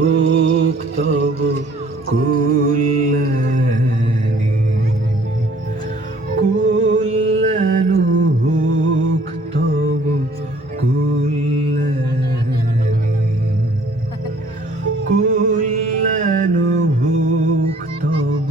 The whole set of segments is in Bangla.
হোক তব কল্যাণী, কল্যাণ হোক তব কল্যাণী, কল্যাণ হোক তব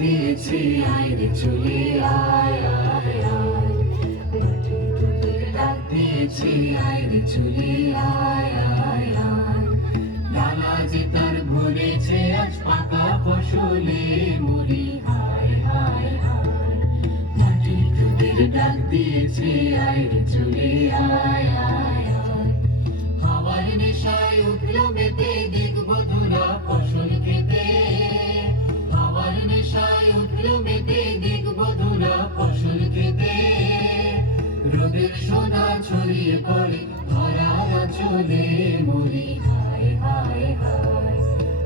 দিয়েছি আইরে চলে আয় আয় আয়, মাটি তোদের ডাক দিয়েছি আইরে চলে আয় আয় আয়, ডালা যে তার ভরেছে আজ পাকা ফসলে মরি হায় হায় হায়, মাটি তোদের ডাক দিয়েছি আইরে চলে আয় আয় আয়, হাওয়ার নেশায় উঠলো মেতে দেখব ধুলা ফসল খেতে, মেতে দেখব ধুলা ফসল খেতে, রোদের সোনা ছড়িয়ে পড়ে ধরার চলে মরি হায় হায় হায়,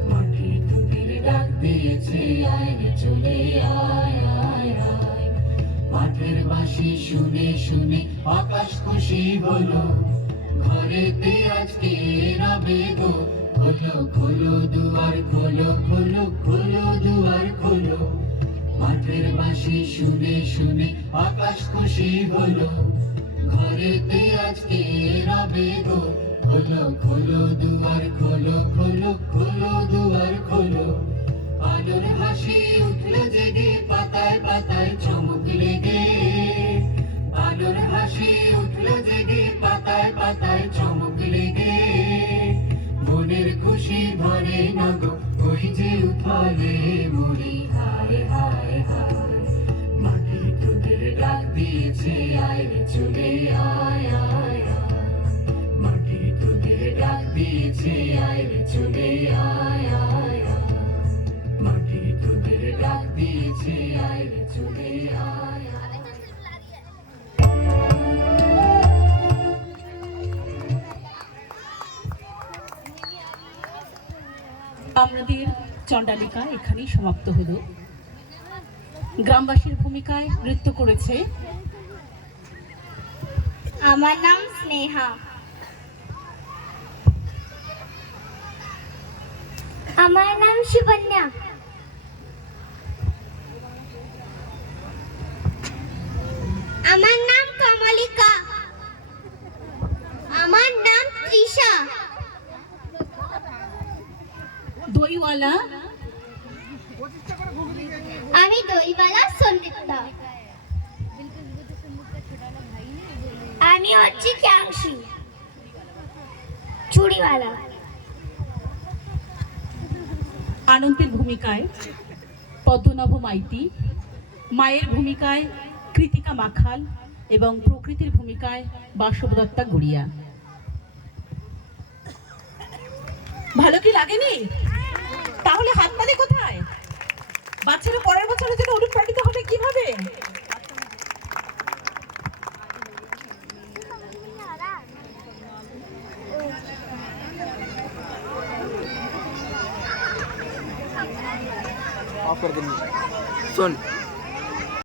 মাটি তোদের ডাক দিয়েছে আইরে চলে আয় আয় আয়, মাঠের বাঁশি শুনে শুনে আকাশ খুশি হলো, ঘরেতে আজকে রবে গো, খোলো খোলো দুয়ার খোলো খোলো খোলো দুয়ার খোলো, মাঠের বাঁশি শুনে শুনে আকাশ খুশি হলো, ঘরেতে আজকে রবে গো, খোলো খোলো দুয়ার খোলো খোলো খোলো দুয়ার খোলো, আলোর হাসি উঠলো জেগে পাতায় পাতায় চমক লেগে, আলোর হাসি উঠলো জেগে পাতায় পাতায় চমক লেগে, মনের খুশি ভরে না গো ওই যে উঠালে মরি হায় হায় হায়, মাটি তোদের ডাক দিয়েছে আইরে চলে আয় আয় আয়, মাটি তোদের ডাক দিয়েছে আইরে চলে আয় আয় আয়, মাটি তোদের ডাক দিয়েছে আইরে চলে আয় আয়। আমাদের চণ্ডালিকা এখানেই সমাপ্ত হলো। গ্রামবাসীর ভূমিকায় নৃত্য করেছে আমার নাম স্নেহা, আমার নাম শিবন্যা, আমার নাম কমলিকা, আমার নাম তৃষা, দইওয়ালা। আমি দইওয়ালা সন্দীপ্তা। আমি হচ্ছি ক্যাংশু চুড়িওয়ালা। আনন্দের ভূমিকায় পদ্মনাভ মাইতি, মায়ের ভূমিকায় কৃতিকা মাখাল এবং প্রকৃতির ভূমিকায় বাসবদত্তা গুড়িয়া। ভালো কি লাগেনি? তাহলে হাততালি কোথায়? বাচ্চারা পরের বছরের জন্য অনুপ্রাণিত হবে কিভাবে? ऑफ कर देंगे सुन